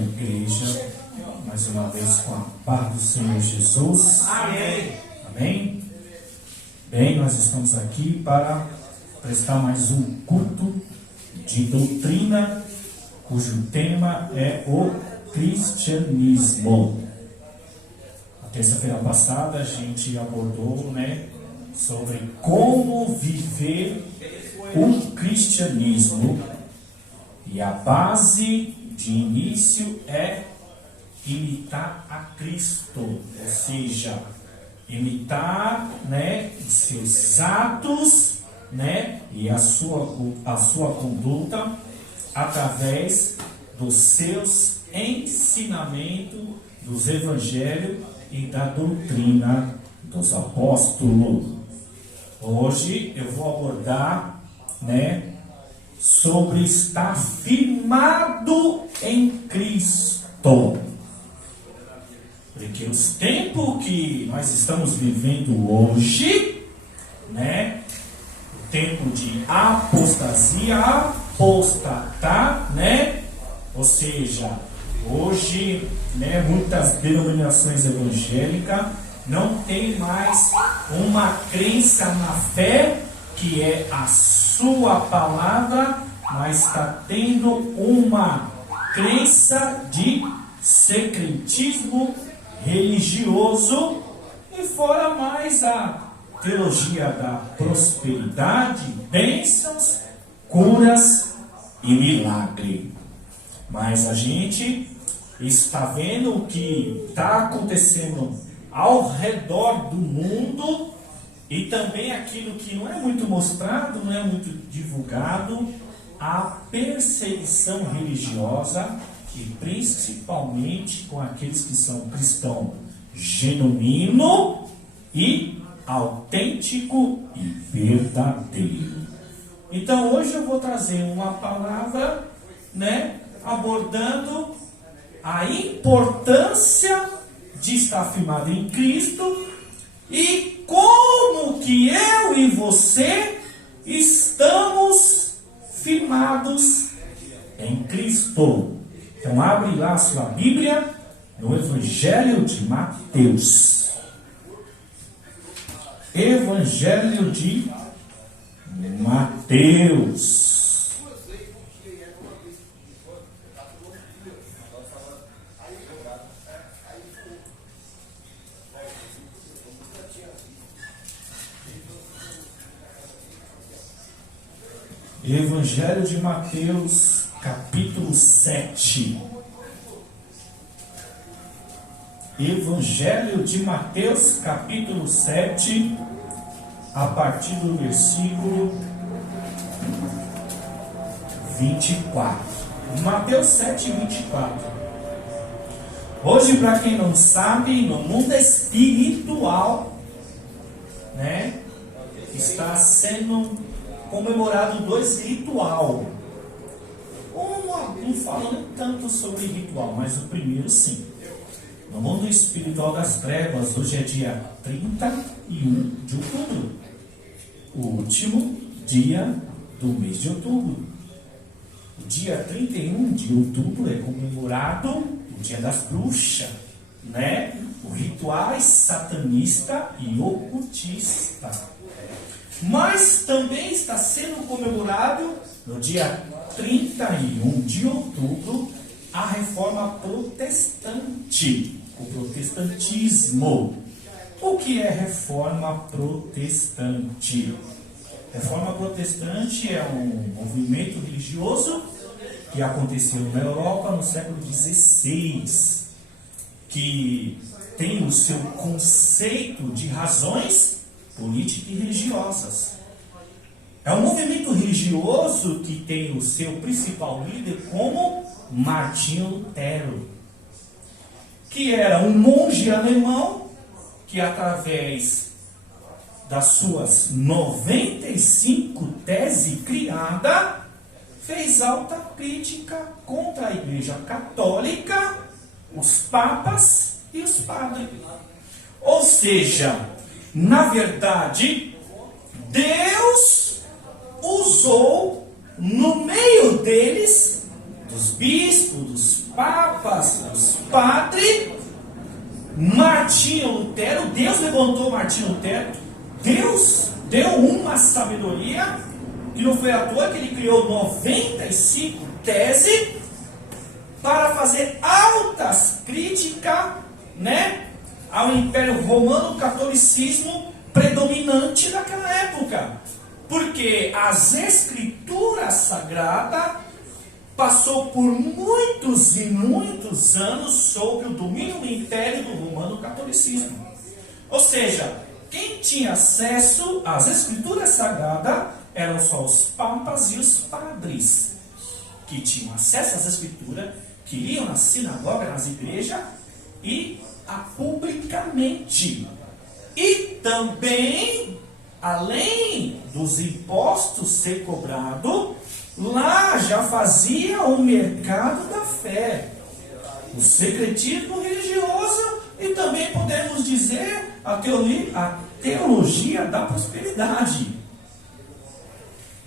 igreja, mais uma vez com a paz do Senhor Jesus. Amém. Amém? Bem, nós estamos aqui para prestar mais um culto de doutrina, cujo tema é o cristianismo. Na terça-feira passada a gente abordou, sobre como viver o cristianismo, e a base de início é imitar a Cristo, ou seja, imitar, os seus atos, e a sua conduta através dos seus ensinamentos, dos evangelhos e da doutrina dos apóstolos. Hoje eu vou abordar, sobre estar firmado em Cristo. Porque os tempos que nós estamos vivendo hoje, o tempo de apostasia, apostatar, ou seja, hoje, muitas denominações evangélicas não tem mais uma crença na fé, que é a sua palavra, mas está tendo uma crença de secretismo religioso, e fora mais a teologia da prosperidade, bênçãos, curas e milagre. Mas a gente está vendo o que está acontecendo ao redor do mundo, e também aquilo que não é muito mostrado, não é muito divulgado, a perseguição religiosa, e principalmente com aqueles que são cristãos genuíno e autêntico e verdadeiro. Então hoje eu vou trazer uma palavra, abordando a importância de estar firmado em Cristo e como que eu e você estamos firmados em Cristo. Então abre lá a sua Bíblia no Evangelho de Mateus. Evangelho de Mateus. Evangelho de Mateus, capítulo 7. Evangelho de Mateus, capítulo 7, a partir do versículo 24. Mateus 7, 24. Hoje, para quem não sabe, no mundo espiritual, está sendo comemorado dois ritual. Não falando tanto sobre ritual, mas o primeiro sim. No mundo espiritual das trevas, hoje é dia 31 de outubro, o último dia do mês de outubro. O dia 31 de outubro é comemorado o dia das bruxas, o rituais satanista e ocultista. Mas também está sendo comemorado no dia 31 de outubro a reforma protestante, o protestantismo. O que é reforma protestante? Reforma protestante é um movimento religioso que aconteceu na Europa no século XVI, que tem o seu conceito de razões políticas e religiosas. É um movimento religioso que tem o seu principal líder como Martinho Lutero, que era um monge alemão que, através das suas 95 teses criadas, fez alta crítica contra a Igreja Católica, os papas e os padres. Ou seja, na verdade, Deus usou no meio deles, dos bispos, dos papas, Martim Lutero, Deus deu uma sabedoria, que não foi à toa que ele criou 95 teses para fazer altas críticas, né, ao Império Romano, catolicismo predominante daquela época. Porque as Escrituras Sagradas passou por muitos e muitos anos sob o domínio do Império do Romano Catolicismo. Ou seja, quem tinha acesso às Escrituras Sagradas eram só os papas e os padres, que tinham acesso às Escrituras, que iam na sinagoga, nas igrejas, e publicamente. E também, além dos impostos ser cobrado, lá já fazia o mercado da fé, o secretismo religioso, e também podemos dizer a teologia da prosperidade.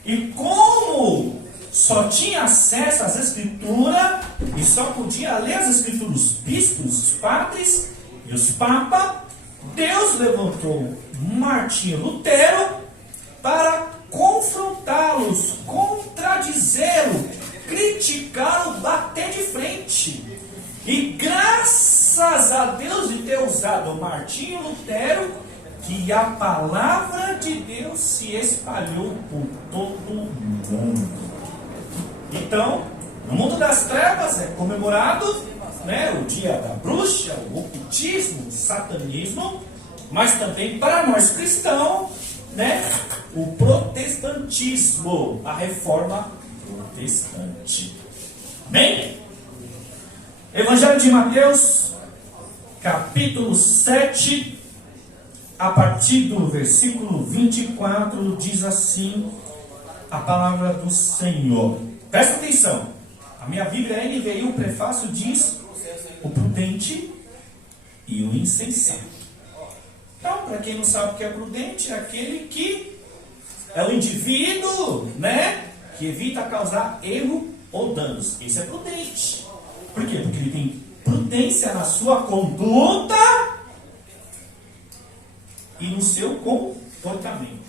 E como só tinha acesso às Escrituras e só podia ler as Escrituras os bispos, os padres e os papas, Deus levantou Martinho Lutero para confrontá-los, contradizê-lo, criticá-lo, bater de frente. E graças a Deus de ter usado Martinho Lutero, que a palavra de Deus se espalhou por todo o mundo. Então, no mundo das trevas é comemorado, né, o dia da bruxa, o ocultismo, o satanismo, mas também para nós cristãos, né, o protestantismo, a reforma protestante. Amém? Evangelho de Mateus, capítulo 7, a partir do versículo 24, diz assim a palavra do Senhor. Presta atenção. A minha Bíblia NVI, o prefácio diz: o prudente e o insensato. Então, para quem não sabe o que é prudente, é aquele que é o indivíduo, né, que evita causar erro ou danos. Esse é prudente. Por quê? Porque ele tem prudência na sua conduta e no seu comportamento.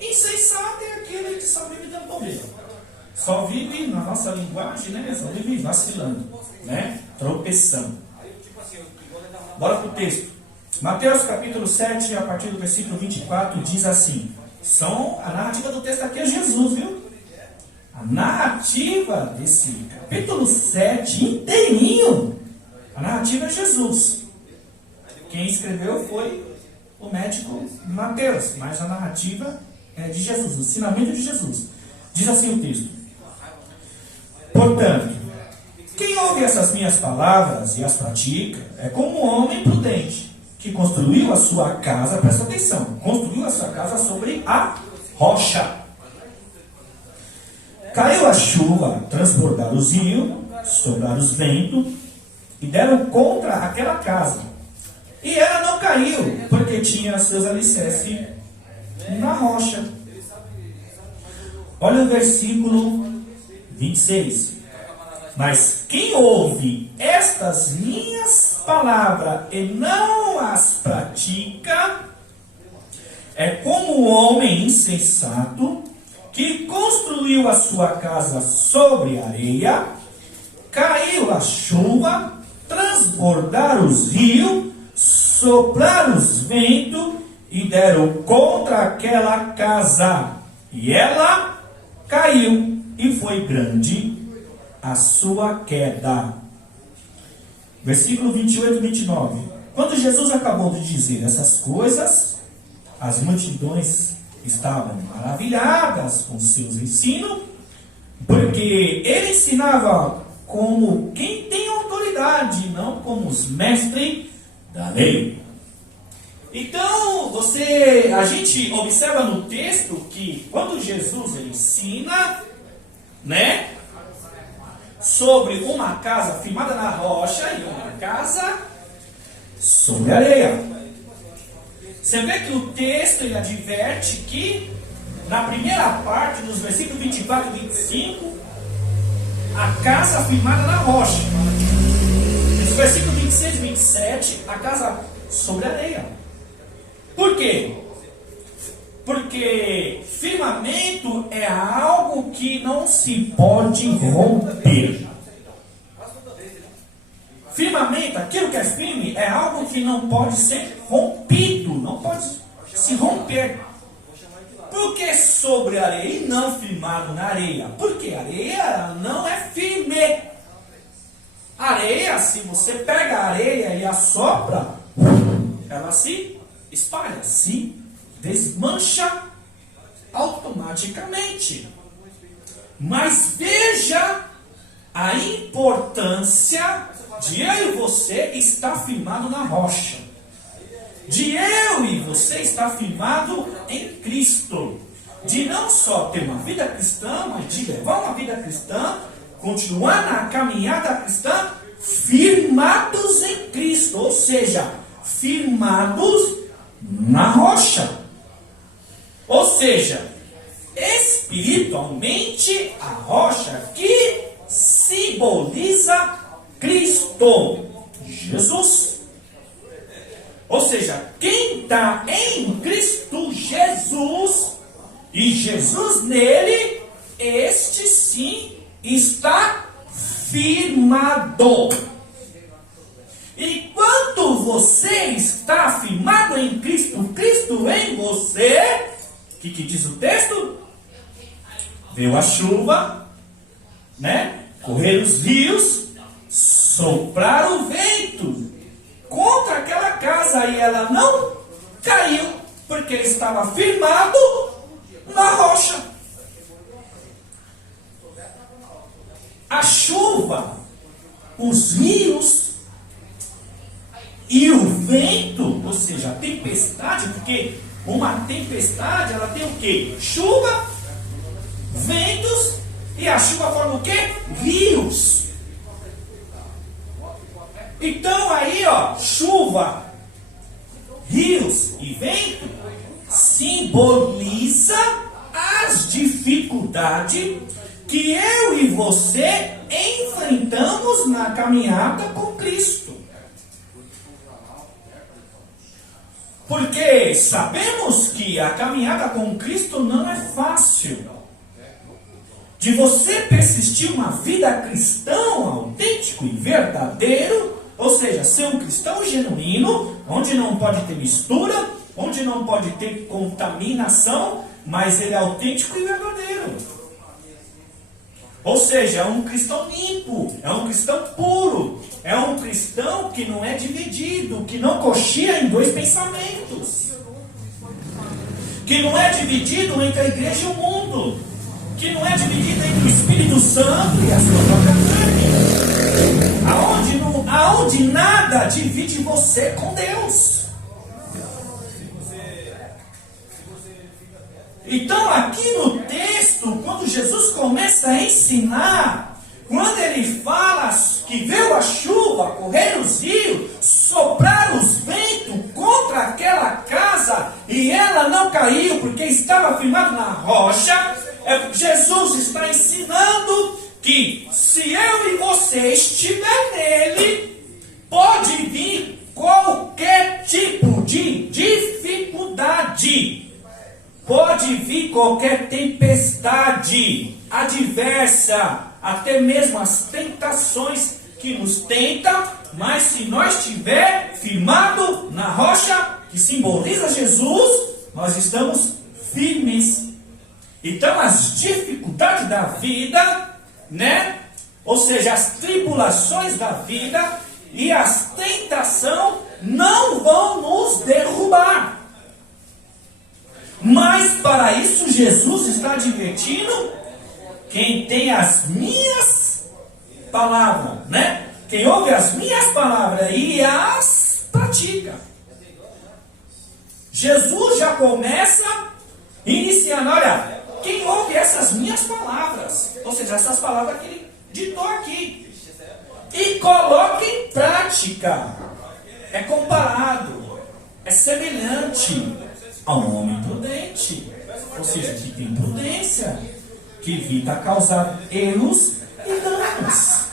Insensato é aquele que só vive dando bobeira. Só vive, na nossa linguagem, né, só vive vacilando, né, tropeçando. Bora para o texto. Mateus capítulo 7, a partir do versículo 24, diz assim. A narrativa do texto aqui é Jesus, viu? A narrativa desse capítulo 7 inteirinho, a narrativa é Jesus. Quem escreveu foi o médico Mateus, mas a narrativa é de Jesus, o ensinamento de Jesus. Diz assim o texto: portanto, quem ouve essas minhas palavras e as pratica é como um homem prudente que construiu a sua casa, presta atenção, construiu a sua casa sobre a rocha. Caiu a chuva, transbordaram os rios, sopraram os ventos e deram contra aquela casa. E ela não caiu, porque tinha seus alicerces na rocha. Olha o versículo 26. Mas quem ouve estas minhas palavras e não as pratica, é como um homem insensato que construiu a sua casa sobre areia, caiu a chuva, transbordaram os rios, sopraram os ventos e deram contra aquela casa. E ela caiu, e foi grande a sua queda. Versículo 28 e 29. Quando Jesus acabou de dizer essas coisas, as multidões estavam maravilhadas com seus ensinos, porque ele ensinava como quem tem autoridade, não como os mestres da lei. Então, a gente observa no texto que quando Jesus ele ensina, né, sobre uma casa firmada na rocha e uma casa sobre areia. Você vê que o texto ele adverte que na primeira parte, nos versículos 24 e 25, a casa firmada na rocha. Nos versículos 26 e 27, a casa sobre areia. Por quê? Porque firmamento é algo que não se pode romper. Firmamento, aquilo que é firme, é algo que não pode ser rompido, não pode se romper. Por que sobre a areia e não firmado na areia? Porque a areia não é firme. Areia, se você pega a areia e assopra, ela se espalha, se desmancha automaticamente. Mas veja a importância de eu e você estar firmado na rocha. De eu e você estar firmado em Cristo. De não só ter uma vida cristã, mas de levar uma vida cristã, continuar na caminhada cristã, firmados em Cristo. Ou seja, firmados na rocha. Ou seja, espiritualmente, a rocha que simboliza Cristo, Jesus. Ou seja, quem está em Cristo Jesus e Jesus nele, este sim está firmado. E quando você está firmado em Cristo, Cristo em você, o que diz o texto? Veio a chuva, né? Correr os rios, soprar o vento contra aquela casa e ela não caiu, porque estava firmado na rocha. A chuva, os rios e o vento, ou seja, a tempestade, porque uma tempestade ela tem o quê? Chuva, ventos, e a chuva forma o quê? Rios. Então aí, ó, chuva, rios e vento simboliza as dificuldades que eu e você enfrentamos na caminhada com Cristo. Porque sabemos que a caminhada com Cristo não é fácil. De você persistir uma vida cristão autêntico e verdadeiro, ou seja, ser um cristão genuíno, onde não pode ter mistura, onde não pode ter contaminação, mas ele é autêntico e verdadeiro. Ou seja, é um cristão limpo, é um cristão puro, é um cristão que não é dividido, que não coxia em dois pensamentos, que não é dividido entre a igreja e o mundo, que não é dividido entre o Espírito Santo e a sua própria carne, aonde nada divide você com Deus. Então aqui no texto, quando Jesus começa a ensinar, quando ele fala que veio a chuva, correr os rios, soprar os ventos contra aquela casa e ela não caiu porque estava firmado na rocha, Jesus está ensinando que se eu e você estiver nele, pode vir qualquer tipo de dificuldade. Pode vir qualquer tempestade adversa, até mesmo as tentações que nos tentam, mas se nós estiver firmado na rocha que simboliza Jesus, nós estamos firmes. Então as dificuldades da vida, né? Ou seja, as tribulações da vida e as tentações não vão nos derrubar. Mas para isso Jesus está advertindo quem tem as minhas palavras, né? Quem ouve as minhas palavras e as pratica. Jesus já começa iniciando, olha, quem ouve essas minhas palavras, ou seja, essas palavras que ele ditou aqui, e coloca em prática, é comparado, é semelhante a um homem prudente, ou seja, que tem prudência, que evita causar erros e danos.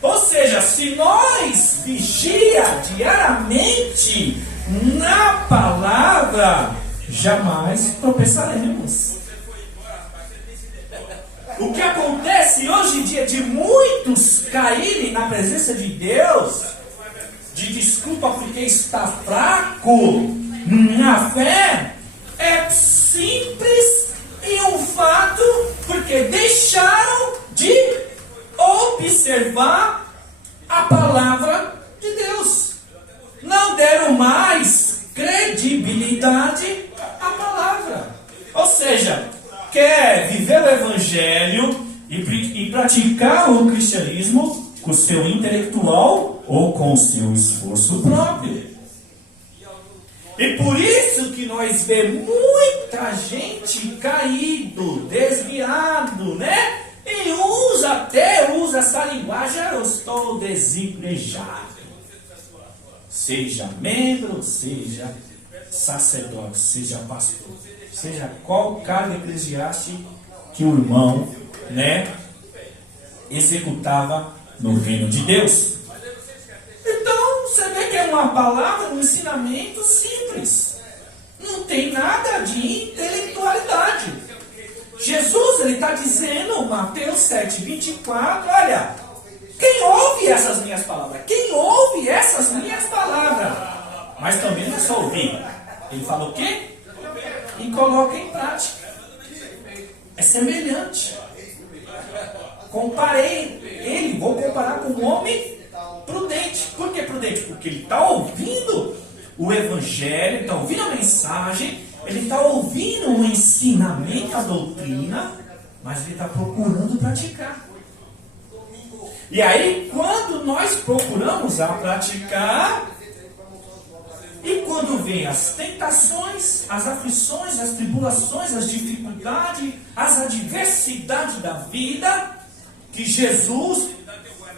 Ou seja, se nós vigia diariamente na palavra jamais tropeçaremos. O que acontece hoje em dia de muitos caírem na presença de Deus, de desculpa porque está fraco na fé, é simples e um fato porque deixaram de observar a palavra de Deus. Não deram mais credibilidade à palavra. Ou seja, quer viver o evangelho e praticar o cristianismo com o seu intelectual ou com o seu esforço próprio. E por isso que nós vemos muita gente caído, desviado, né? E usa essa linguagem: eu estou desigrejado. Seja membro, seja sacerdote, seja pastor, seja qual cargo eclesiástico que o irmão, né, executava no reino de Deus. Então, você vê que é uma palavra, um ensinamento simples. Não tem nada de intelectualidade. Jesus, ele está dizendo, Mateus 7:24, olha, quem ouve essas minhas palavras? Quem ouve essas minhas palavras? Mas também não é só ouvir. Ele fala o quê? E coloca em prática. É semelhante. Comparei ele, vou comparar com um homem prudente. Por que prudente? Porque ele está ouvindo o evangelho, está ouvindo a mensagem, ele está ouvindo o ensinamento, a doutrina, mas ele está procurando praticar. E aí, quando nós procuramos a praticar, e quando vem as tentações, as aflições, as tribulações, as dificuldades, as adversidades da vida, que Jesus,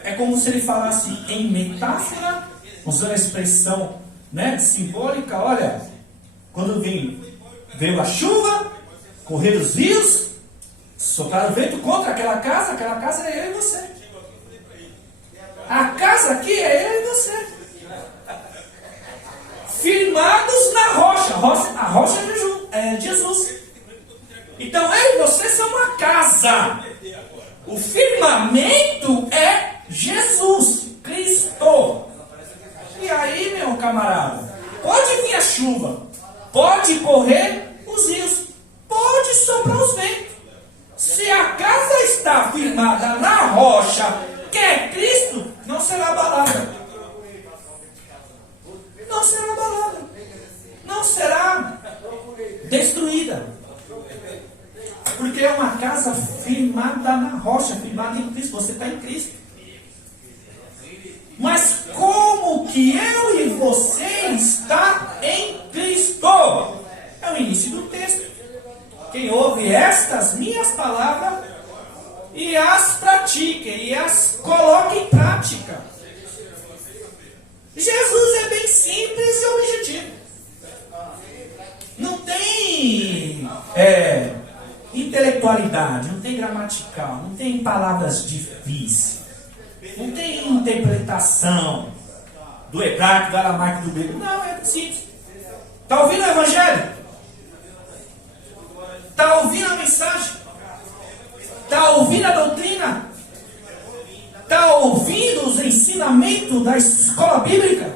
é como se ele falasse em metáfora, usando a expressão, né, simbólica: olha, quando veio a chuva, correram os rios, sopraram o vento contra aquela casa é eu e você. A casa aqui é eu e você. Firmados na rocha. A rocha é Jesus. Então eu e você são uma casa. O firmamento é Jesus Cristo. E aí, meu camarada, pode vir a chuva, pode correr os rios, pode soprar os ventos. Se a casa está firmada na rocha, que é Cristo, não será abalada. Não será abalada. Não será destruída. Porque é uma casa firmada na rocha, firmada em Cristo. Você está em Cristo. Mas como que eu e você está em Cristo? É o início do texto. Quem ouve estas minhas palavras e as pratica, e as coloca em prática. Jesus é bem simples e objetivo. Não tem intelectualidade, não tem gramatical, não tem palavras difíceis, não tem interpretação do hebraico, do aramaico, do grego. Não, é simples. Está ouvindo o evangelho? Está ouvindo a mensagem? Está ouvindo a doutrina? Está ouvindo os ensinamentos da escola bíblica?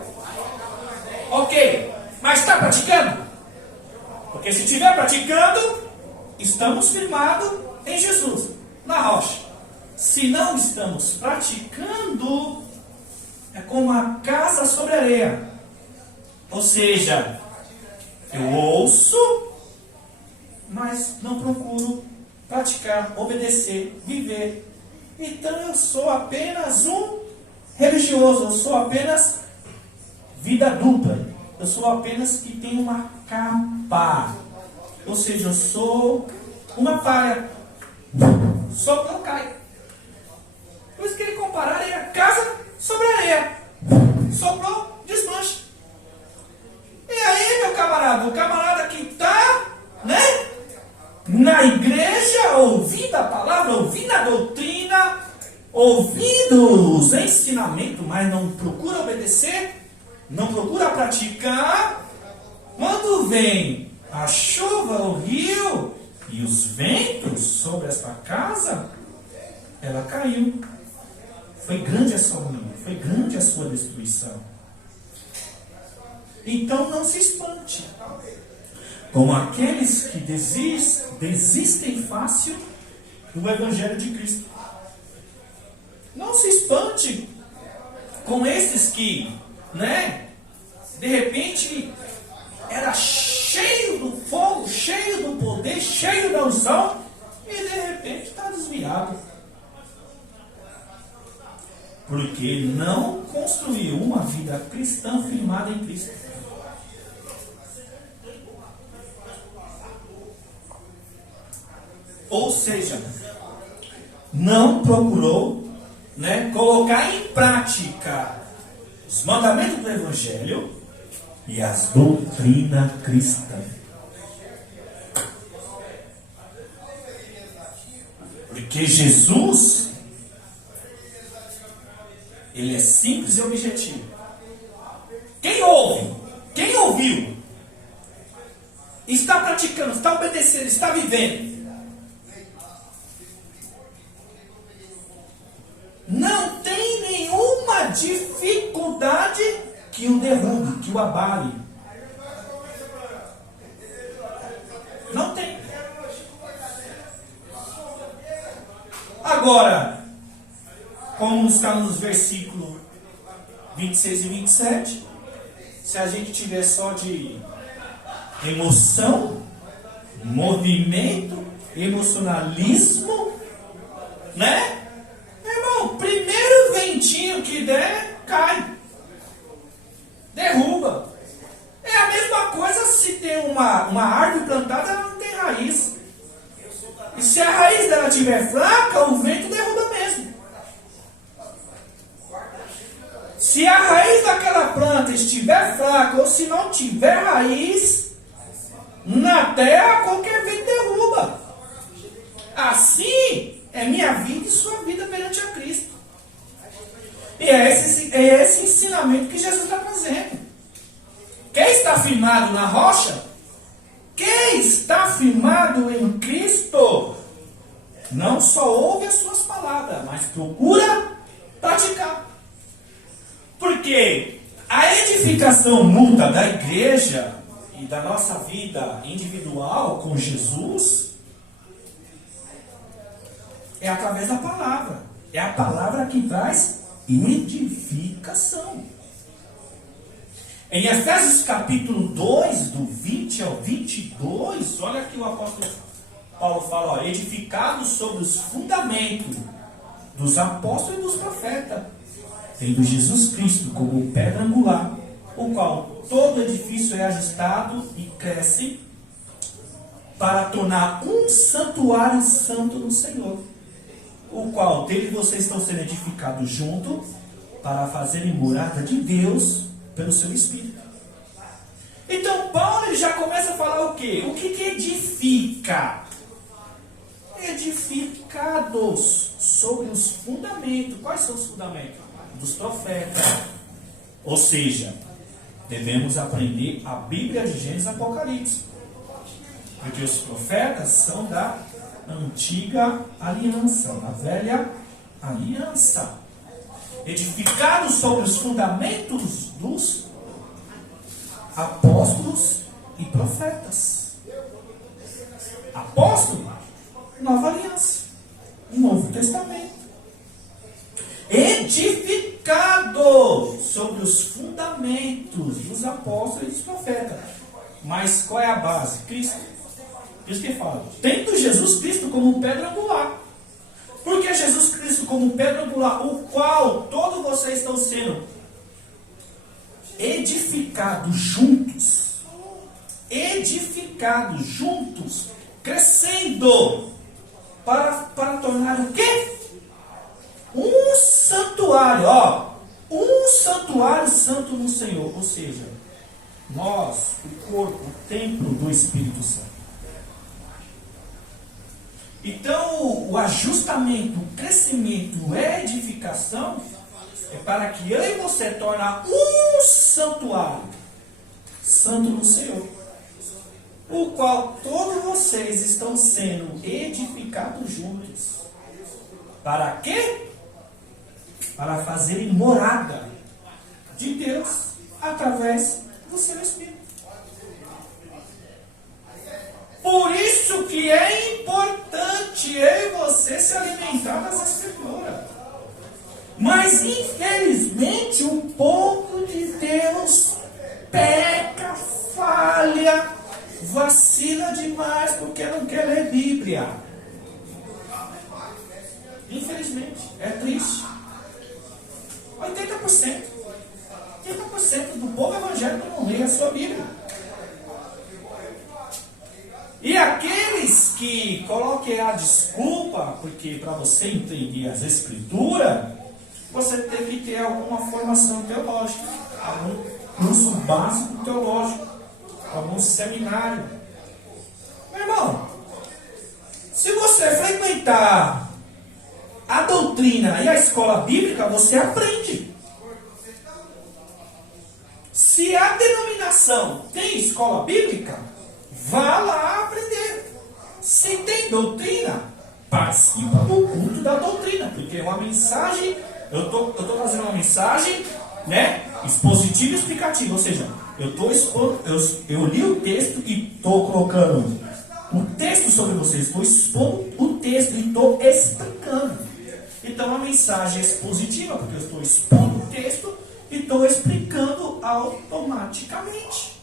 Ok, mas está praticando? Porque se estiver praticando, estamos firmados em Jesus, na rocha. Se não estamos praticando, é como a casa sobre a areia. Ou seja, eu ouço, mas não procuro praticar, obedecer, viver. Então eu sou apenas um religioso, eu sou apenas vida dupla, eu sou apenas que tem uma capa. Ou seja, eu sou uma palha. Soprou, cai. Por isso que ele compararia a casa sobre a areia. Soprou, desmancha. E aí, meu camarada, o camarada que está, né, na igreja, ouvindo a palavra, ouvindo a doutrina, ouvindo os ensinamentos, mas não procura obedecer, não procura praticar, Quando vem a chuva, o rio e os ventos sobre esta casa, ela caiu. Foi grande a sua ruína, foi grande a sua destruição. Então não se espante com aqueles que desistem fácil do Evangelho de Cristo. Não se espante com esses que, de repente, era cheio do fogo, cheio do poder, cheio da unção, e de repente está desviado. Porque não construiu uma vida cristã firmada em Cristo. Ou seja, não procurou colocar em prática os mandamentos do Evangelho e as doutrinas cristãs. Porque Jesus, ele é simples e objetivo. Quem ouve, quem ouviu, está praticando, está obedecendo, está vivendo, não tem nenhuma dificuldade que o derrube, que o abale. Não tem. Agora, como está nos versículos 26 e 27, se a gente tiver só de emoção, movimento, emocionalismo, irmão, primeiro ventinho que der, cai. Derruba. É a mesma coisa se tem uma árvore plantada, ela não tem raiz. E se a raiz dela estiver fraca, o vento derruba mesmo. Se a raiz daquela planta estiver fraca, ou se não tiver raiz, na terra qualquer vento derruba. Assim é minha vida e sua vida perante a Cristo. E é esse ensinamento que Jesus está fazendo. Quem está firmado na rocha, quem está firmado em Cristo, não só ouve as suas palavras, mas procura praticar. Porque a edificação mútua da igreja e da nossa vida individual com Jesus é através da palavra. É a palavra que traz edificação. Em Efésios capítulo 2, do 20 ao 22, olha aqui o apóstolo Paulo fala, edificados sobre os fundamentos dos apóstolos e dos profetas, tendo Jesus Cristo como pedra angular, o qual todo edifício é ajustado e cresce para tornar um santuário santo no Senhor, o qual dele vocês estão sendo edificados junto para fazerem morada de Deus pelo seu Espírito. Então Paulo ele já começa a falar o quê? O que edifica? Edificados sobre os fundamentos. Quais são os fundamentos? Dos profetas. Ou seja, devemos aprender a Bíblia de Gênesis e Apocalipse. Porque os profetas são da antiga aliança, da velha aliança. Edificados sobre os fundamentos dos apóstolos e profetas. Apóstolo, nova aliança, Novo Testamento. Edificado sobre os fundamentos dos apóstolos e dos profetas. Mas qual é a base? Cristo. Isso que fala. Tendo Jesus Cristo como pedra angular. Porque Jesus Cristo como pedra angular, o qual todos vocês estão sendo edificados juntos, crescendo, para tornar o quê? Um santuário, um santuário santo no Senhor, ou seja, nós, o corpo, o templo do Espírito Santo. Então, o ajustamento, o crescimento, a edificação é para que eu e você torne um santuário santo no Senhor, o qual todos vocês estão sendo edificados juntos. Para quê? Para fazerem morada de Deus através do seu Espírito. Por isso que é importante eu e você se alimentar das Escrituras. Mas infelizmente o povo de Deus peca, falha, vacila demais porque não quer ler Bíblia. Infelizmente, é triste. 80% do povo evangélico não lê a sua Bíblia. E aqueles que coloquem a desculpa, porque para você entender as Escrituras, você tem que ter alguma formação teológica, algum curso básico teológico, algum seminário. Meu irmão, se você frequentar a doutrina e a escola bíblica, você aprende. Se a denominação tem escola bíblica, vá lá aprender. Se tem doutrina, participa do culto da doutrina, porque é uma mensagem, eu estou trazendo uma mensagem, né, expositiva e explicativa, ou seja, eu li o texto e estou colocando o texto sobre vocês, estou expondo o texto e estou explicando. Então a mensagem é expositiva, porque eu estou expondo o texto e estou explicando automaticamente.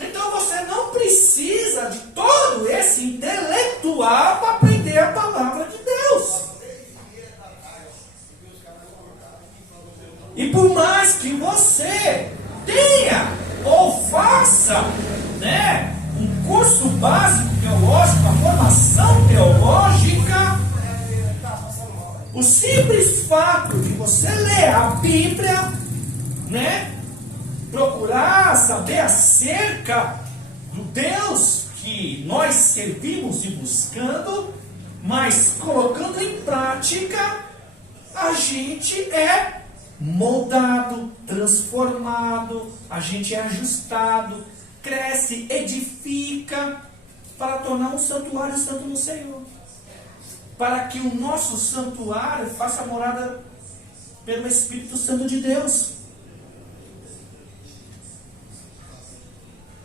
Então você não precisa de todo esse intelectual para aprender a palavra de Deus. E por mais que você tenha ou faça, né, um curso básico teológico, uma formação teológica, o simples fato de você ler a Bíblia, né, procurar saber acerca do Deus que nós servimos e buscando, mas colocando em prática, a gente é moldado, transformado, a gente é ajustado, cresce, edifica, para tornar um santuário santo no Senhor. Para que o nosso santuário faça morada pelo Espírito Santo de Deus.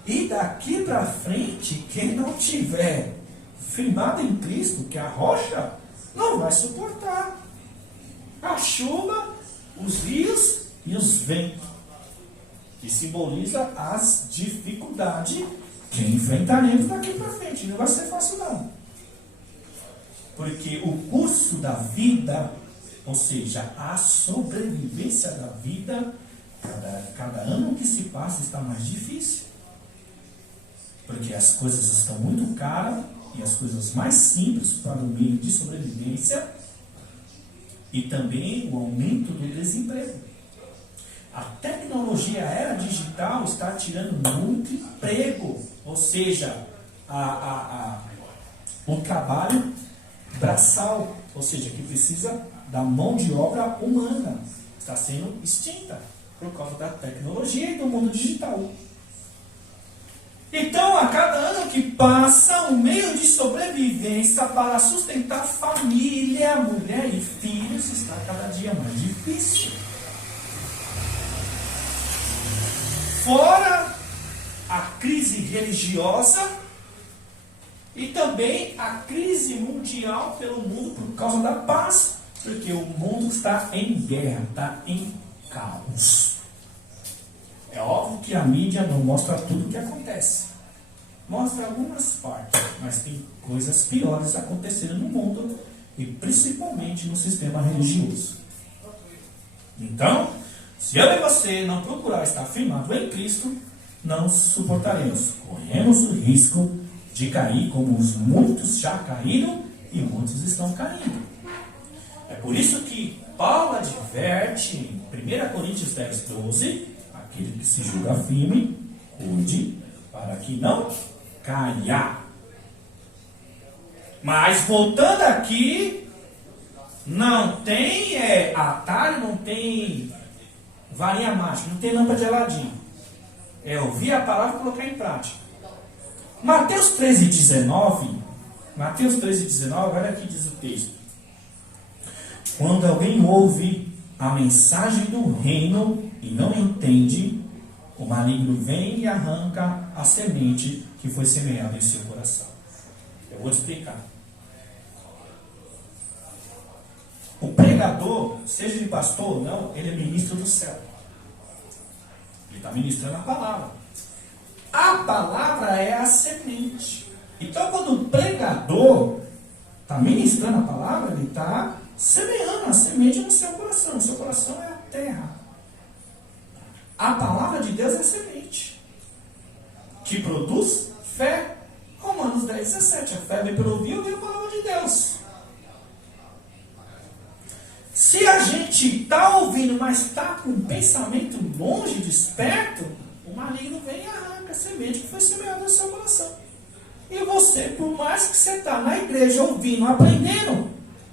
E daqui para frente, quem não tiver firmado em Cristo, que é a rocha, não vai suportar a chuva, os rios e os ventos, que simboliza as dificuldades que enfrentaremos daqui para frente. Não vai ser fácil não. Porque o curso da vida, ou seja, a sobrevivência da vida, cada ano que se passa está mais difícil. Porque as coisas estão muito caras e as coisas mais simples para o meio de sobrevivência, e também o aumento do desemprego. A tecnologia, a era digital está tirando muito emprego, ou seja, o trabalho braçal, ou seja, que precisa da mão de obra humana, está sendo extinta por causa da tecnologia e do mundo digital. Então, a cada ano que passa, o meio de sobrevivência para sustentar família, mulher e filhos está cada dia mais difícil. Fora a crise religiosa e também a crise mundial pelo mundo por causa da paz, porque o mundo está em guerra, está em caos. É óbvio que a mídia não mostra tudo o que acontece. Mostra algumas partes, mas tem coisas piores acontecendo no mundo e principalmente no sistema religioso. Então, se eu e você não procurar estar firmado em Cristo, não suportaremos. Corremos o risco de cair como os muitos já caíram e muitos estão caindo. É por isso que Paulo adverte em 1 Coríntios 10, 12, aquele que se julga firme, cuide para que não caia. Mas voltando aqui, não tem atalho, não tem varinha mágica, não tem lâmpada de Aladim. É ouvir a palavra e colocar em prática. Mateus 13,19. Mateus 13,19, olha aqui diz o texto. Quando alguém ouve a mensagem do reino e não entende, o maligno vem e arranca a semente que foi semeada em seu coração. Eu vou te explicar. O pregador, seja ele pastor ou não, ele é ministro do céu. Ele está ministrando a palavra. A palavra é a semente. Então, quando o pregador está ministrando a palavra, ele está semeando a semente no seu coração. O seu coração é a terra. A palavra de Deus é a semente que produz fé. Romanos 10,17. A fé vem pelo ouvir a palavra de Deus. Se a gente está ouvindo, mas está com um pensamento longe, desperto, o maligno vem e arranca a semente que foi semeada no seu coração. E você, por mais que você está na igreja ouvindo, aprendendo,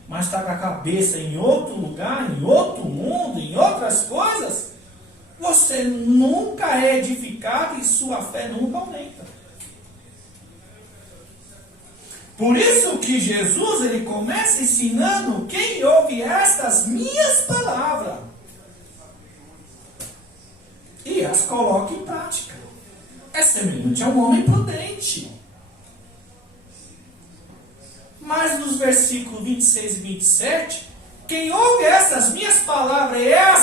mas está com a cabeça em outro lugar, em outro mundo, em outras coisas, você nunca é edificado e sua fé nunca aumenta. Por isso que Jesus, ele começa ensinando: quem ouve estas minhas palavras e as coloca em prática é semelhante a um homem prudente. Mas nos versículos 26 e 27, quem ouve essas minhas palavras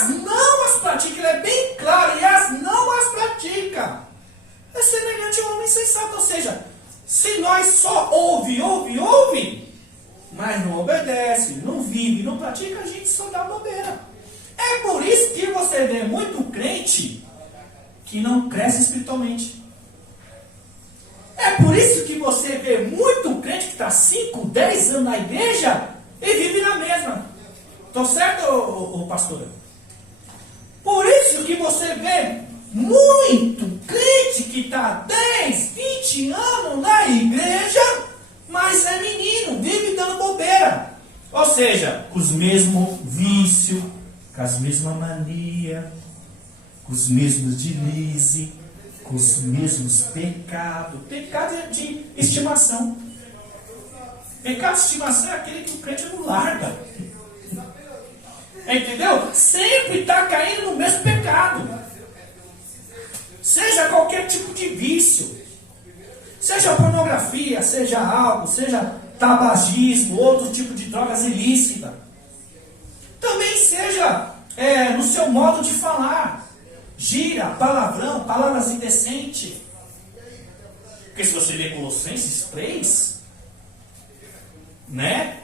e não as pratica, ele é bem claro, e não as pratica, é semelhante a um homem insensato. Ou seja, se nós só ouve, mas não obedece, não vive, não pratica, a gente só dá bobeira. É por isso que você vê muito crente que não cresce espiritualmente. É por isso que você vê muito crente que está 5, 10 anos na igreja e vive na mesma. Estou certo, ô pastora? Por isso que você vê muito crente que está 10, 20 anos na igreja, mas é menino, vive dando bobeira. Ou seja, com os mesmos vícios, com as mesmas manias, com os mesmos delírios, com os mesmos pecados. Pecado é de estimação. Pecado de estimação é aquele que o crente não larga. Entendeu? Sempre está caindo no mesmo pecado. Seja qualquer tipo de vício. Seja pornografia, seja álcool, seja tabagismo, outro tipo de drogas ilícitas. Também seja no seu modo de falar. Gira, palavrão, palavras indecentes. Porque se você ler Colossenses 3, né?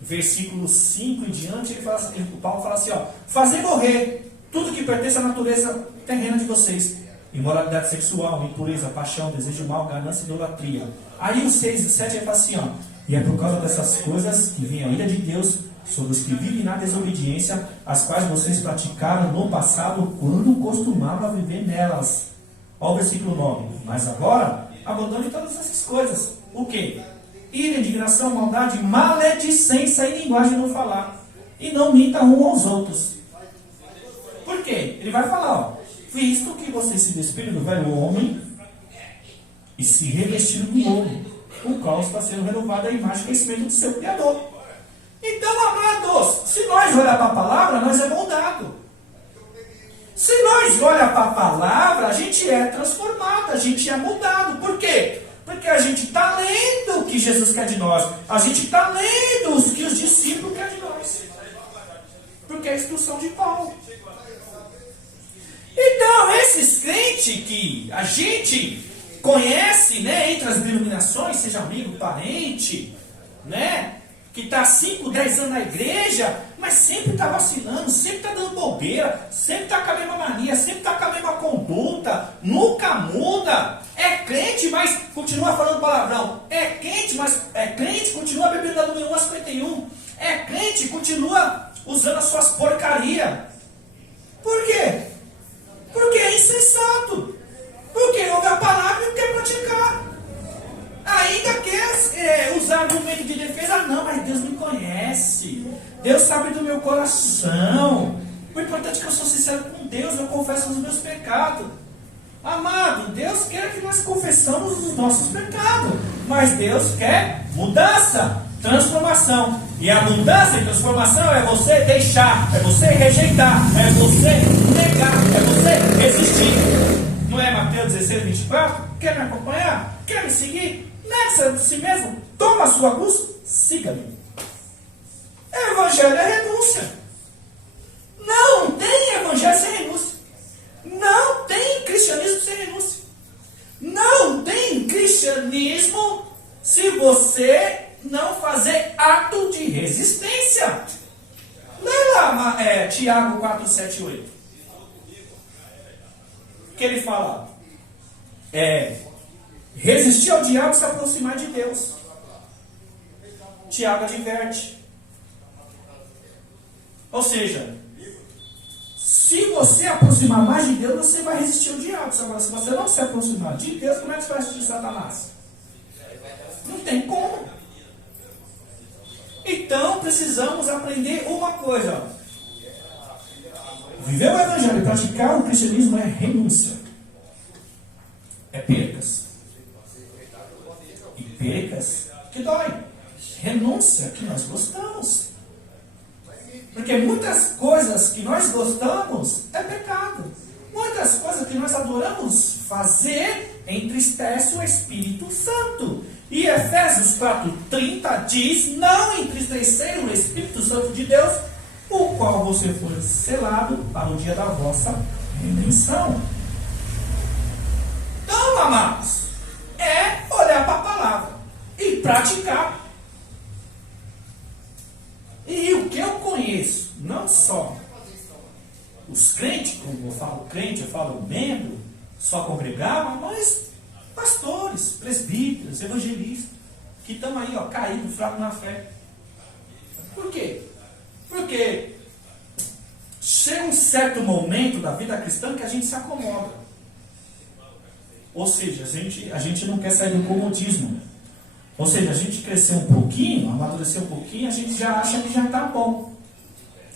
Versículo 5 em diante, o Paulo fala assim, ó: fazer morrer tudo que pertence à natureza terrena de vocês: imoralidade sexual, impureza, paixão, desejo mal, ganância e idolatria. Aí os 6 e 7 ele fala assim, ó: e é por causa dessas coisas que vem a ira de Deus sobre os que vivem na desobediência, as quais vocês praticaram no passado quando costumavam viver nelas. Olha o versículo 9. Mas agora, abandone todas essas coisas. O quê? Ira, indignação, maldade, maledicência e linguagem não falar. E não minta um aos outros. Por quê? Ele vai falar, ó: visto que vocês se despiram do velho homem e se revestiram do novo, o qual está sendo renovado a imagem e conhecimento do seu Criador. Então, amados, se nós olhar para a palavra, nós é moldado. Se nós olhar para a palavra, a gente é transformado, a gente é mudado. Por quê? Porque a gente está lendo o que Jesus quer de nós. A gente está lendo o que os discípulos querem de nós. Porque é a instrução de Paulo. Então, esses crentes que a gente conhece, né, entre as denominações, seja amigo, parente, né, que está 5, 10 anos na igreja, mas sempre está vacilando, sempre está dando bobeira, sempre está com a mesma mania, sempre está com a mesma conduta, nunca muda. É crente, mas continua falando palavrão. É crente, continua bebendo da número 1 a 51. É crente, continua usando as suas porcarias. Por quê? Porque é insensato. Porque ouve a palavra e não quer praticar. Ainda quer usar argumento de defesa. Não, mas Deus me conhece. Deus sabe do meu coração. O importante é que eu sou sincero com Deus. Eu confesso os meus pecados. Amado, Deus quer que nós confessamos os nossos pecados, mas Deus quer mudança, transformação. E a mudança e transformação é você deixar, é você rejeitar, é você negar, é você resistir. Não é Mateus 16, 24? Quer me acompanhar? Quer me seguir? Negue-se de si mesmo, toma a sua cruz, siga-me. Evangelho é renúncia. Não tem evangelho sem renúncia. Não tem cristianismo sem renúncia. Não tem cristianismo se você não fazer ato de resistência. Lê lá Tiago 4, 7 e 8. Que ele fala: resistir ao diabo e se aproximar de Deus. Tiago adverte. Ou seja, se você aproximar mais de Deus, você vai resistir ao diabo. Agora, se você não se aproximar de Deus, como é que você vai resistir a Satanás? Não tem como. Então, precisamos aprender uma coisa. Viver o evangelho e praticar o cristianismo é renúncia. É percas. E percas que dói. Renúncia que nós gostamos. Porque muitas coisas que nós gostamos é pecado. Muitas coisas que nós adoramos fazer entristece o Espírito Santo. E Efésios 4:30 diz: não entristecer o Espírito Santo de Deus, o qual você foi selado para o dia da vossa redenção. Então, amados, é olhar para a palavra e praticar. E o que eu conheço, não só os crentes, como eu falo crente, eu falo membro, só congregava, mas pastores, presbíteros, evangelistas, que estão aí, caídos, fracos na fé. Por quê? Porque chega um certo momento da vida cristã que a gente se acomoda. Ou seja, a gente não quer sair do comodismo. Ou seja, a gente cresceu um pouquinho, amadureceu um pouquinho, a gente já acha que já está bom.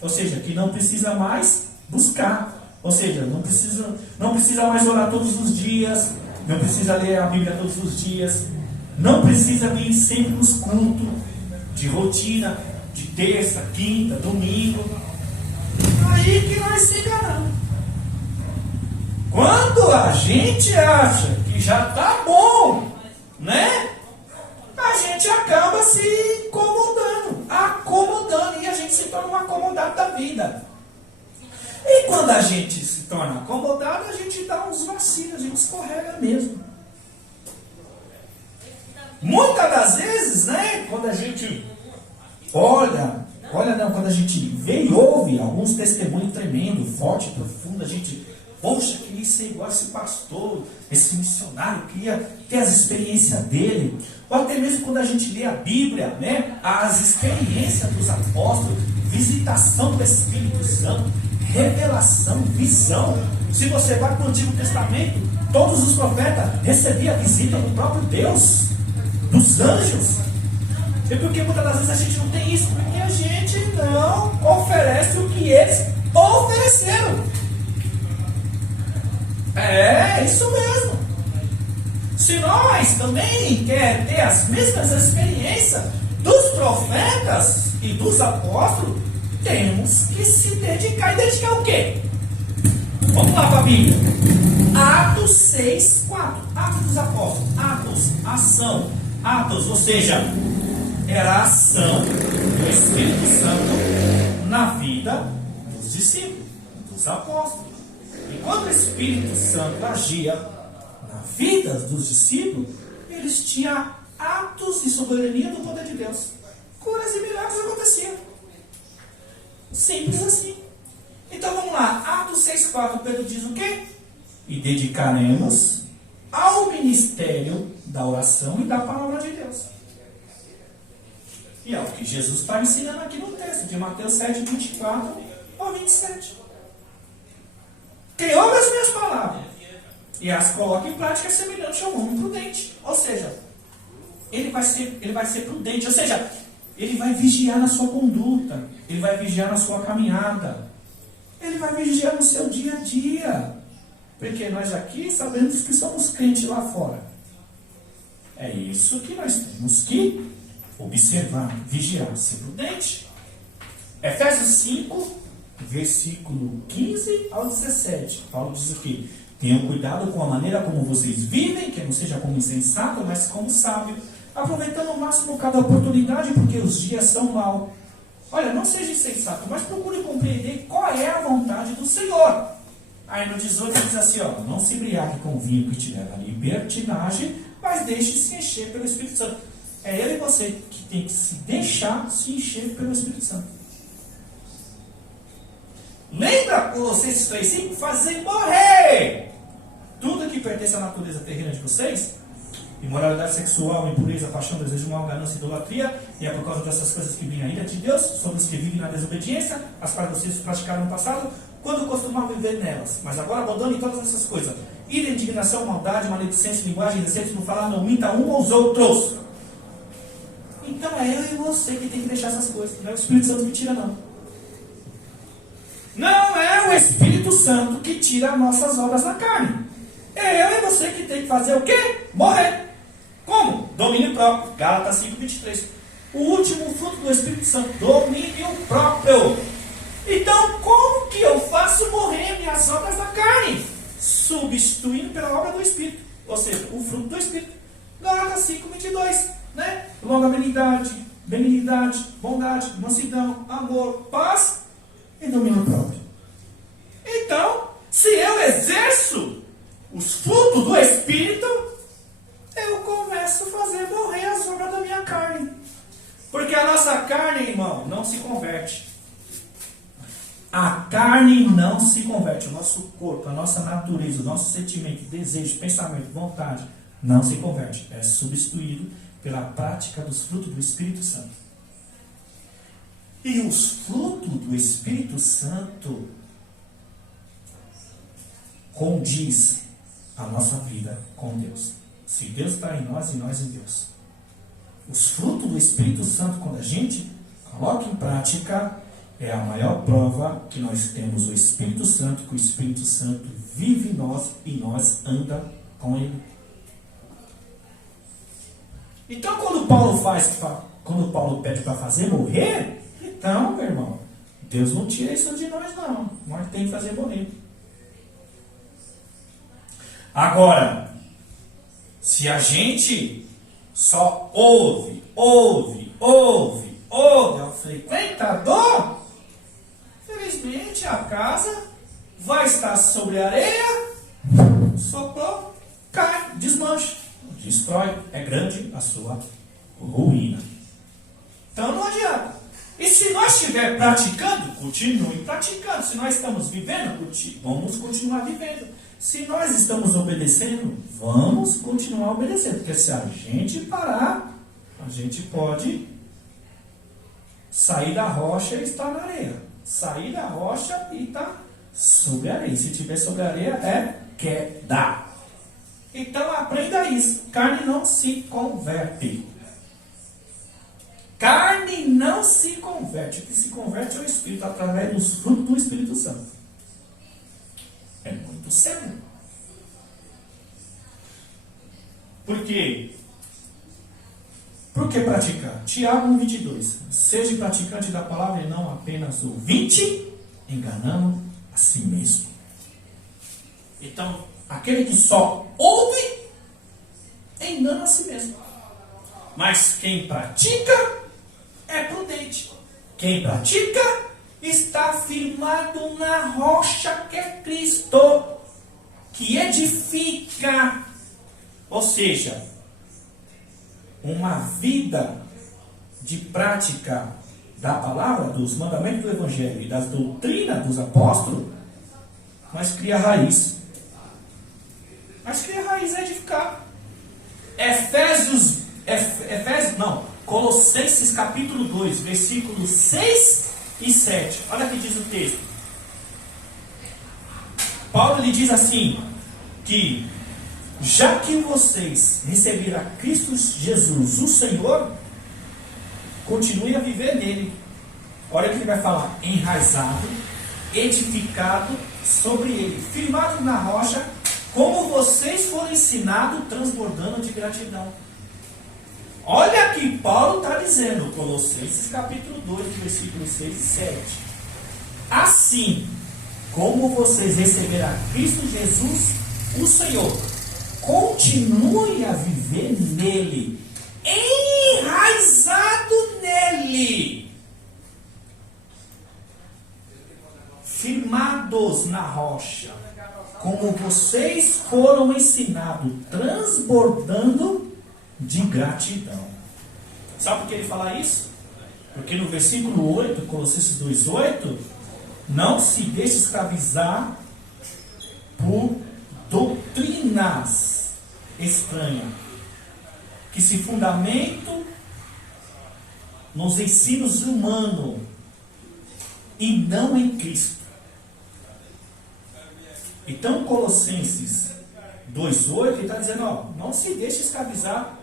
Ou seja, que não precisa mais buscar. Ou seja, não precisa mais orar todos os dias, não precisa ler a Bíblia todos os dias, não precisa vir sempre nos cultos de rotina, de terça, quinta, domingo. Aí que nós se enganamos. Quando a gente acha que já está bom, né? A gente acaba se acomodando, e a gente se torna um acomodado da vida. E quando a gente se torna acomodado, a gente dá uns vacilos, a gente escorrega mesmo. Muitas das vezes, né, quando a gente quando a gente vê e ouve alguns testemunhos tremendos, forte, profundo, a gente, poxa, queria ser igual esse pastor, esse missionário, queria ter as experiências dele. Ou até mesmo quando a gente lê a Bíblia, né, as experiências dos apóstolos, visitação do Espírito Santo, revelação, visão. Se você vai para o Antigo Testamento, todos os profetas recebiam a visita do próprio Deus, dos anjos. E porque muitas das vezes a gente não tem isso, porque a gente não oferece o que eles ofereceram. É isso mesmo. Se nós também queremos ter as mesmas experiências dos profetas e dos apóstolos, temos que se dedicar. E dedicar o quê? Vamos lá para a Bíblia. Atos 6, 4. Atos dos apóstolos. Atos, ação. Atos, ou seja, era a ação do Espírito Santo na vida dos discípulos, dos apóstolos. E quando o Espírito Santo agia na vida dos discípulos, eles tinham atos de soberania do poder de Deus. Curas e milagres aconteciam. Simples assim. Então vamos lá, Atos 6,4, Pedro diz o quê? E dedicaremos ao ministério da oração e da palavra de Deus. E é o que Jesus está ensinando aqui no texto de Mateus 7, 24 ao 27. Quem ouve as minhas palavras e as coloca em prática é semelhante ao homem prudente. Ou seja, ele vai ser prudente. Ou seja, ele vai vigiar na sua conduta, ele vai vigiar na sua caminhada, ele vai vigiar no seu dia a dia. Porque nós aqui sabemos que somos crentes lá fora. É isso que nós temos que observar, vigiar, ser prudente. Efésios 5, versículo 15 ao 17. Paulo diz o quê? Tenham cuidado com a maneira como vocês vivem, que não seja como insensato, mas como sábio, aproveitando ao máximo cada oportunidade, porque os dias são maus. Olha, não seja insensato, mas procure compreender qual é a vontade do Senhor. Aí no 18 diz assim, ó, não se embriague com o vinho que te leva à libertinagem, mas deixe-se encher pelo Espírito Santo. É eu e você que tem que se deixar se encher pelo Espírito Santo. Lembra Colossenses 3,5? Fazer morrer tudo que pertence à natureza terrena de vocês, imoralidade sexual, impureza, paixão, desejo mal, ganância, idolatria, e é por causa dessas coisas que vem a ira de Deus sobre os que vivem na desobediência, as quais vocês praticaram no passado, quando costumavam viver nelas. Mas agora abandonem todas essas coisas: ira, indignação, maldade, maledicência, linguagem indecente, não falar, não minta um aos outros. Então é eu e você que tem que deixar essas coisas, não é o Espírito Santo que tira, não. Não é o Espírito Santo que tira as nossas obras na carne. É eu e você que tem que fazer o quê? Morrer. Como? Domínio próprio. Gálatas 5:23. O último fruto do Espírito Santo, domínio próprio. Então, como que eu faço morrer minhas obras da carne? Substituindo pela obra do Espírito. Ou seja, o fruto do Espírito. Gálatas 5:22. Né? Longanimidade, benignidade, bondade, mansidão, amor, paz e domínio próprio. Então, se eu exerço os frutos do Espírito, eu começo a fazer morrer as obras da minha carne. Porque a nossa carne, irmão, não se converte. A carne não se converte. O nosso corpo, a nossa natureza, o nosso sentimento, desejo, pensamento, vontade, não se converte. É substituído pela prática dos frutos do Espírito Santo. E os frutos do Espírito Santo condiz a nossa vida com Deus. Se Deus está em nós e nós em Deus. Os frutos do Espírito Santo, quando a gente coloca em prática, é a maior prova que nós temos o Espírito Santo, que o Espírito Santo vive em nós e nós anda com Ele. Então, quando Paulo pede para fazer morrer, então, meu irmão, Deus não tira isso de nós, não. Nós temos que fazer morrer. Agora, se a gente só ouve, é um frequentador, felizmente a casa vai estar sobre a areia, soprou, cai, desmancha, destrói, é grande a sua ruína. Então não adianta. E se nós estivermos praticando, continue praticando. Se nós estamos vivendo, vamos continuar vivendo. Se nós estamos obedecendo, vamos continuar obedecendo. Porque se a gente parar, a gente pode sair da rocha e estar na areia. Sair da rocha e estar sobre a areia. Se estiver sobre a areia, é queda. Então aprenda isso. Carne não se converte. Carne não se converte. O que se converte é o Espírito, através dos frutos do Espírito Santo. É muito sério. Por quê? Por que praticar? Tiago 1:22. Seja praticante da palavra e não apenas ouvinte, enganando a si mesmo. Então, aquele que só ouve, engana a si mesmo. Mas quem pratica é prudente. Quem pratica está firmado na rocha que é Cristo, que edifica. Ou seja, uma vida de prática da palavra, dos mandamentos do Evangelho e das doutrinas dos apóstolos, mas cria raiz. Mas cria raiz é edificar. Colossenses capítulo 2, versículos 6 e 7. Olha o que diz o texto. Paulo lhe diz assim, que já que vocês receberam a Cristo Jesus, o Senhor, continue a viver nele. Olha o que ele vai falar: enraizado, edificado sobre ele, firmado na rocha, como vocês foram ensinados, transbordando de gratidão. Olha que Paulo está dizendo, Colossenses capítulo 2, versículos 6 e 7. Assim como vocês receberam a Cristo Jesus, o Senhor, continue a viver nele, enraizado nele, firmados na rocha, como vocês foram ensinados, transbordando de gratidão. Sabe por que ele fala isso? Porque no versículo 8, Colossenses 2:8, não se deixe escravizar por doutrinas estranhas, que se fundamentam nos ensinos humanos e não em Cristo. Então, Colossenses 2:8, ele está dizendo, não se deixe escravizar,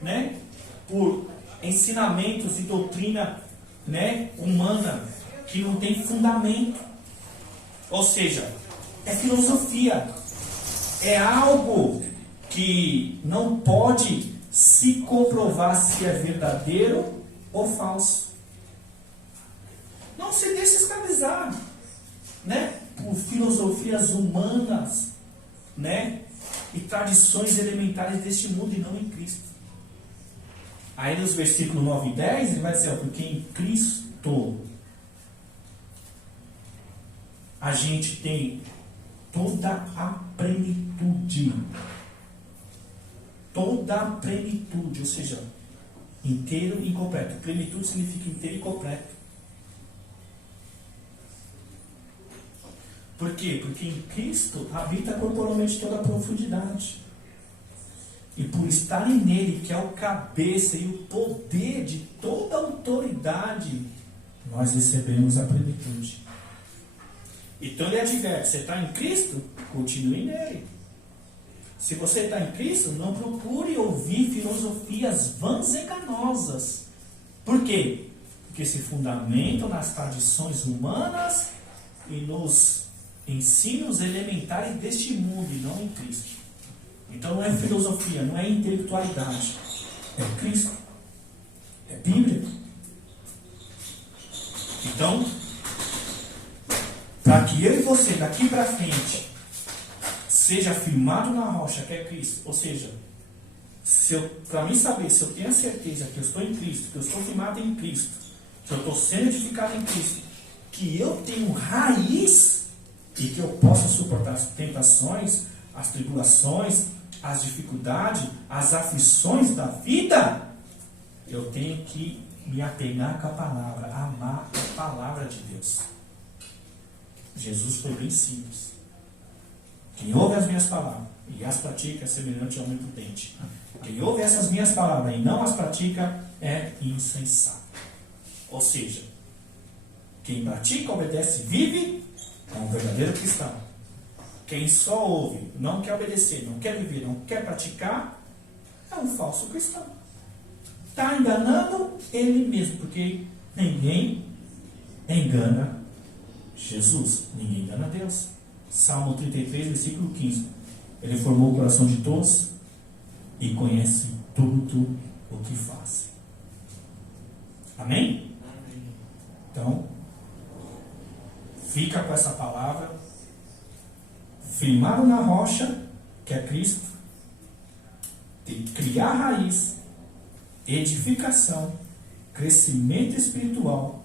né, por ensinamentos e doutrina, né, humana, que não tem fundamento. Ou seja, é filosofia. É algo que não pode se comprovar se é verdadeiro ou falso. Não se deixe escravizar, né, por filosofias humanas, né, e tradições elementares deste mundo e não em Cristo. Aí nos versículos 9 e 10 ele vai dizer, porque em Cristo a gente tem toda a plenitude. Toda a plenitude, ou seja, inteiro e completo. Plenitude significa inteiro e completo. Por quê? Porque em Cristo habita corporalmente toda a profundidade. E por estarem nele, que é o cabeça e o poder de toda a autoridade, nós recebemos a plenitude. Então ele adverte, você está em Cristo? Continue nele. Se você está em Cristo, não procure ouvir filosofias vãs e enganosas. Por quê? Porque se fundamentam nas tradições humanas e nos ensinos elementares deste mundo e não em Cristo. Então não é filosofia, não é intelectualidade. É Cristo. É Bíblia. Então, para que eu e você, daqui para frente, seja firmado na rocha que é Cristo, ou seja, para mim saber se eu tenho a certeza que eu estou em Cristo, que eu estou firmado em Cristo, que eu estou sendo edificado em Cristo, que eu tenho raiz e que eu possa suportar as tentações, as tribulações, as dificuldades, as aflições da vida, eu tenho que me apegar com a palavra, amar a palavra de Deus. Jesus foi bem simples. Quem ouve as minhas palavras e as pratica é semelhante ao homem prudente. Quem ouve essas minhas palavras e não as pratica é insensato. Ou seja, quem pratica, obedece, vive, é um verdadeiro cristão. Quem só ouve, não quer obedecer, não quer viver, não quer praticar, é um falso cristão. Está enganando ele mesmo, porque ninguém engana Jesus, ninguém engana Deus. Salmo 33, versículo 15. Ele formou o coração de todos e conhece tudo o que faz. Amém? Então, fica com essa palavra. Firmado na rocha, que é Cristo, de criar raiz, edificação, crescimento espiritual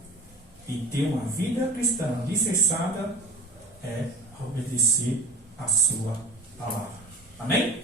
e ter uma vida cristã alicerçada é obedecer a sua palavra. Amém?